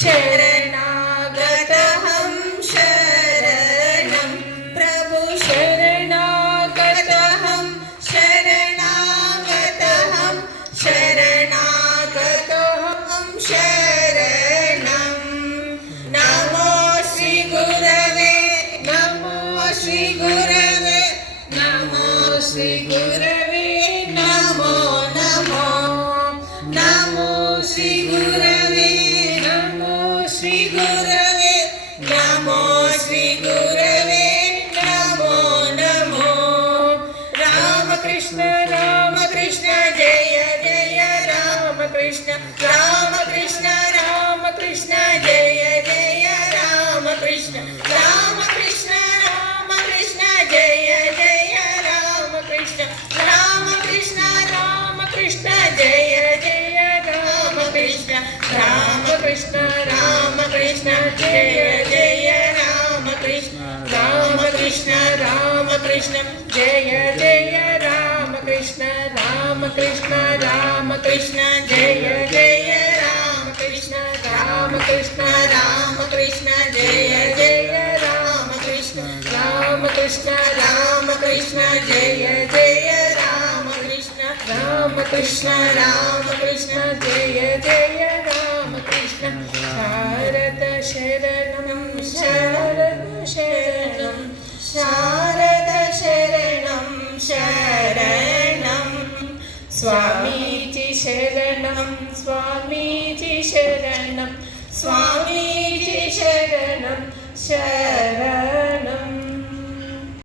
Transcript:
शरणागतहं शरणं प्रभु शरणागतहं शरणागतहं शरणागतहं शरणं नमो श्री गुरवे नमो श्री गुरवे नमो श्री गुरवे नमो नमो नमो श्री गुरवे नमो श्री गुरवे नमो श्री गुरवे नमो नमो रामकृष्ण रामकृष्ण जय जय रामकृष्ण रामकृष्ण रामकृष्ण जय जय रामकृष्ण रामकृष्ण रामकृष्ण जय जय रामकृष्ण रामकृष्ण रामकृष्ण जय जय रामकृष्ण रामकृष्ण रामकृष्ण जय जय रामकृष्ण रामकृष्ण रामकृष्ण जय जय रामकृष्ण रामकृष्ण रामकृष्ण जय जय रामकृष्ण रामकृष्ण रामकृष्ण जय जय रामकृष्ण रामकृष्ण रामकृष्ण जय जय रामकृष्ण रामकृष्ण रामकृष्ण जय जय रामकृष्ण शारद शरणं शारद शरणं शारद शरणं शरणं स्वामीजी शरणं स्वामीजी शरणं स्वामीजी शरणं शरणं